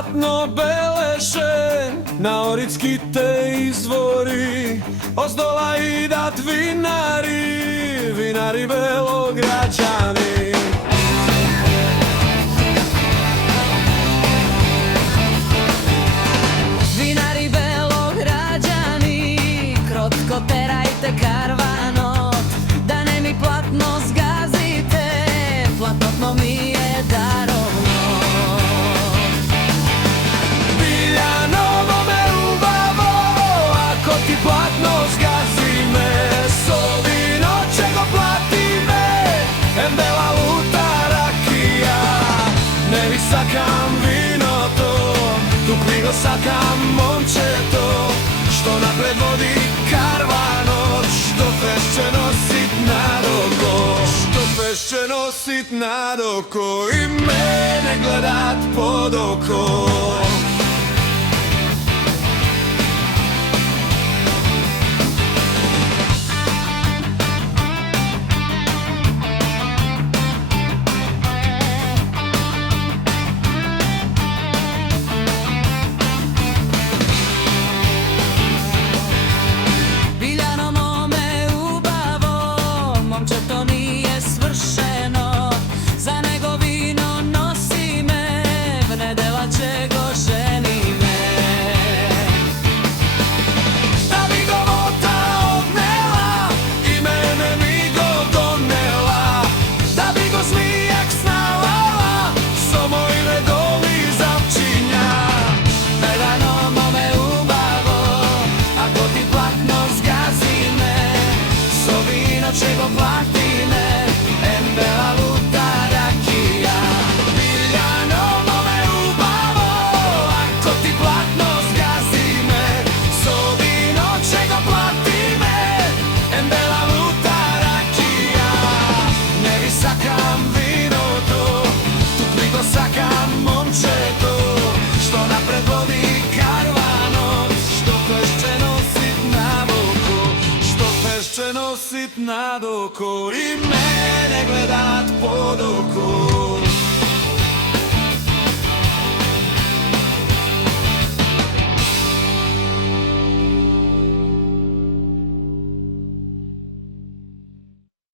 platno beleše, na Oritski te izvori, ozdola idat vinari, vinari Belograđani. Vinari Belograđani, krotko terajte karvanot, da ne mi platno zgazite, platno mi je darovno. Biljanovo me ubavo, ako ti platno zgazi me, sovino čego plati me, embela luta rakija, ne vi sakam vino to, tu knjigo sakam momče to, što napred vodi karvanot, što fešće nosit nadoko, što fešće nosit nadoko i mene gledat pod oko. Čego plati me, embela luta rakija. Biljanovo me ubavo, ako ti platno zgazi me, sovino čego plati me, embela luta rakija. Ne vi sakam vino to, tu knjigo sakam momče to, što napred vodi karvanot, što fešće nosit naboko, što fešće nosit nadoko i mene gledat pod oko.